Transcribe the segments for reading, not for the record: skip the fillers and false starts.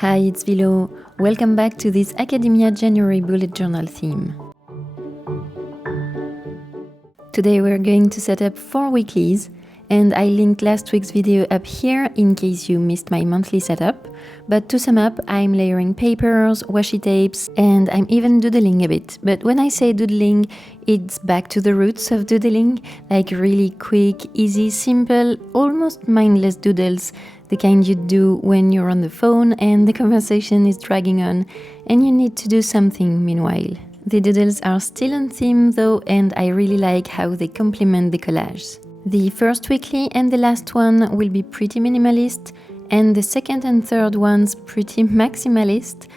Hi, it's Filo. Welcome back to this Academia January bullet journal theme. Today we're going to set up 4 weeklies, and I linked last week's video up here in case you missed my monthly setup. But to sum up, I'm layering papers, washi tapes, and I'm even doodling a bit. But when I say doodling, it's back to the roots of doodling, like really quick, easy, simple, almost mindless doodles, the kind you do when you're on the phone and the conversation is dragging on and you need to do something meanwhile. The doodles are still on theme though, and I really like how they complement the collage. The first weekly and the last one will be pretty minimalist, and the second and third ones pretty maximalist.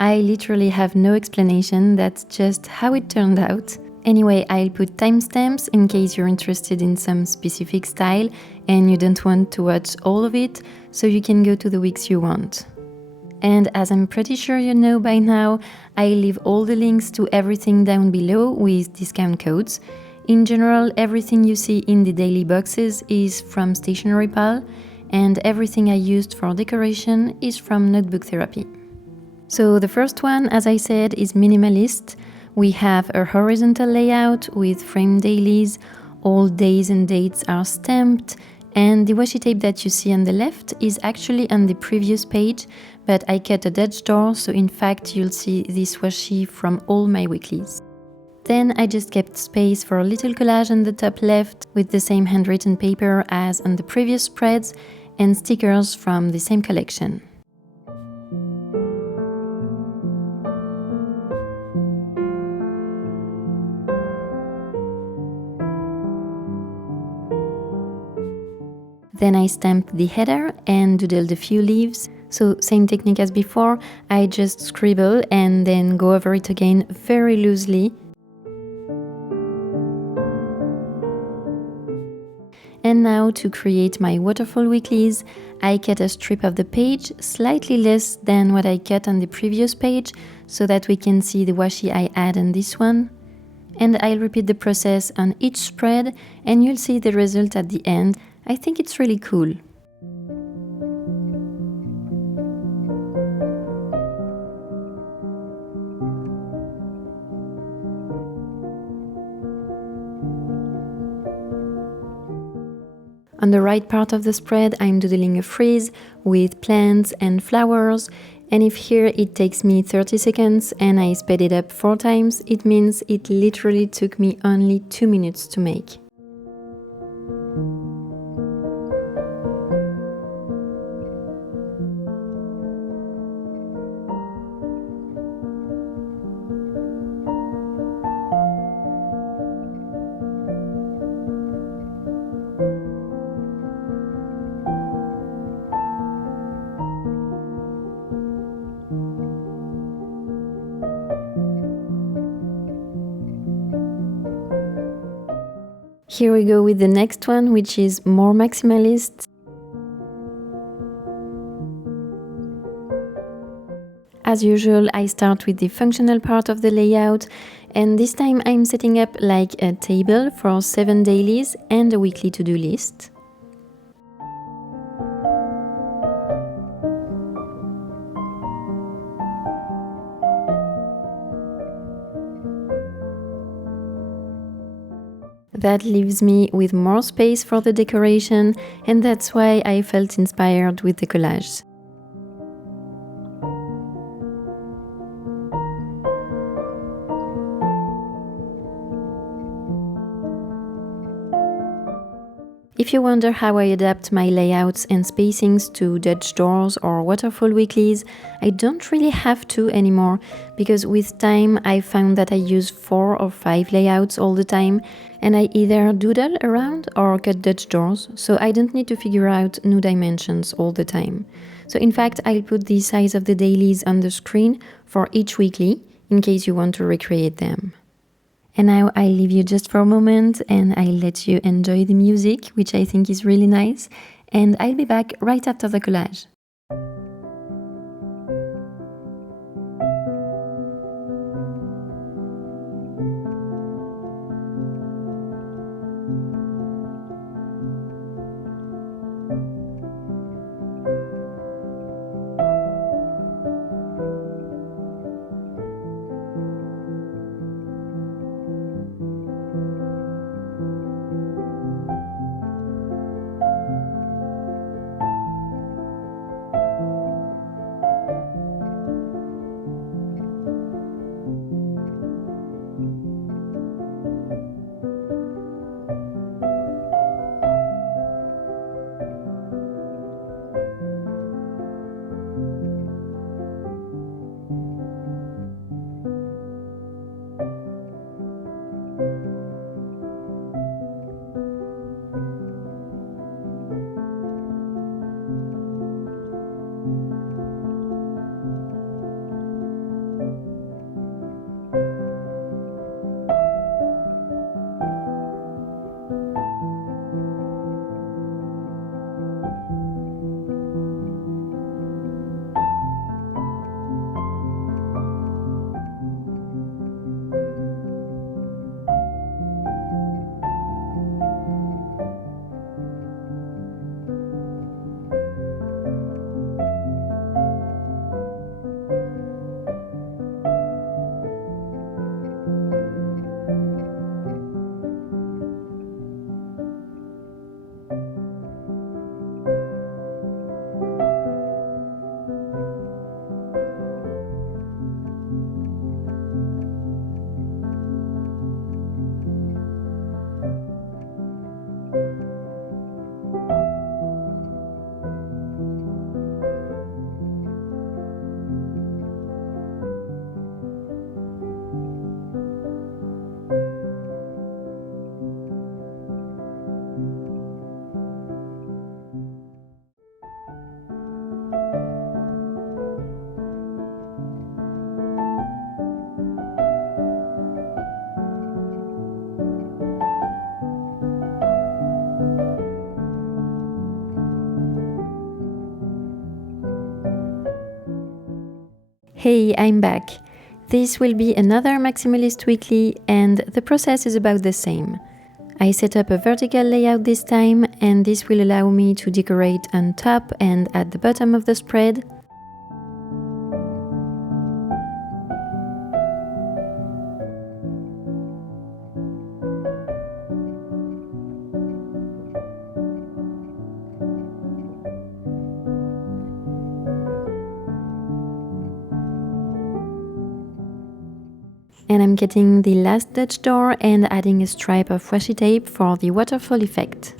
I literally have no explanation, that's just how it turned out. Anyway, I'll put timestamps in case you're interested in some specific style and you don't want to watch all of it, so you can go to the weeks you want. And as I'm pretty sure you know by now, I leave all the links to everything down below with discount codes. In general, everything you see in the daily boxes is from Stationery Pal, and everything I used for decoration is from Notebook Therapy. So the first one, as I said, is minimalist. We have a horizontal layout with framed dailies, all days and dates are stamped, and the washi tape that you see on the left is actually on the previous page, but I cut a Dutch door, so in fact you'll see this washi from all my weeklies. Then I just kept space for a little collage on the top left with the same handwritten paper as on the previous spreads and stickers from the same collection. Then I stamped the header and doodled a few leaves. So same technique as before, I just scribble and then go over it again very loosely. And now to create my waterfall weeklies, I cut a strip of the page, slightly less than what I cut on the previous page, so that we can see the washi I add on this one. And I'll repeat the process on each spread, and you'll see the result at the end. I think it's really cool. On the right part of the spread, I'm doodling a frieze with plants and flowers, and if here it takes me 30 seconds and I sped it up 4 times, it means it literally took me only 2 minutes to make. Here we go with the next one, which is more maximalist. As usual, I start with the functional part of the layout, and this time I'm setting up like a table for 7 dailies and a weekly to-do list. That leaves me with more space for the decoration, and that's why I felt inspired with the collage. If you wonder how I adapt my layouts and spacings to Dutch doors or waterfall weeklies, I don't really have to anymore, because with time I found that I use 4 or 5 layouts all the time, and I either doodle around or cut Dutch doors, so I don't need to figure out new dimensions all the time. So in fact, I'll put the size of the dailies on the screen for each weekly, in case you want to recreate them. And now I'll leave you just for a moment and I'll let you enjoy the music, which I think is really nice, and I'll be back right after the collage. Hey, I'm back. This will be another maximalist weekly and the process is about the same. I set up a vertical layout this time and this will allow me to decorate on top and at the bottom of the spread. And I'm getting the last Dutch door and adding a stripe of washi tape for the waterfall effect.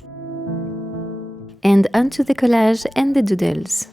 And onto the collage and the doodles.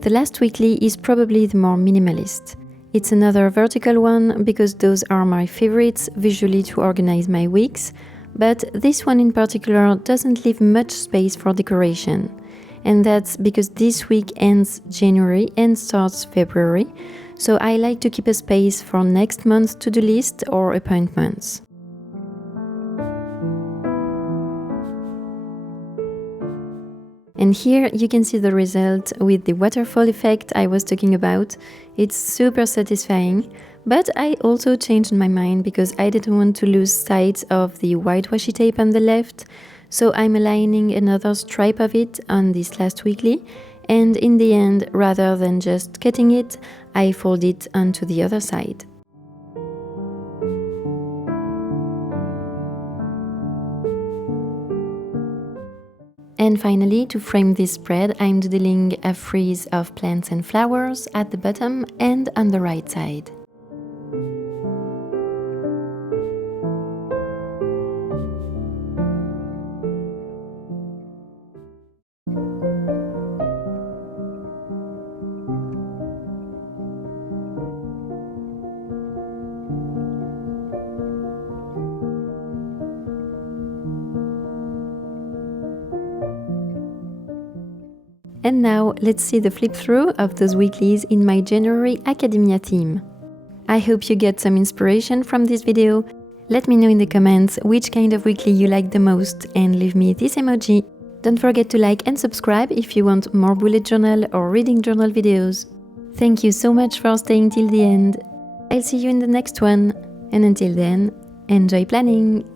The last weekly is probably the more minimalist. It's another vertical one because those are my favorites visually to organize my weeks, but this one in particular doesn't leave much space for decoration. And that's because this week ends January and starts February, so I like to keep a space for next month's to-do list or appointments. And here you can see the result with the waterfall effect I was talking about. It's super satisfying, but I also changed my mind because I didn't want to lose sight of the white washi tape on the left, so I'm aligning another stripe of it on this last weekly, and in the end, rather than just cutting it, I fold it onto the other side. And finally, to frame this spread, I'm doodling a frieze of plants and flowers at the bottom and on the right side. And now let's see the flip through of those weeklies in my January Academia theme. I hope you get some inspiration from this video. Let me know in the comments which kind of weekly you like the most and leave me this emoji. Don't forget to like and subscribe if you want more bullet journal or reading journal videos. Thank you so much for staying till the end. I'll see you in the next one, and until then, enjoy planning!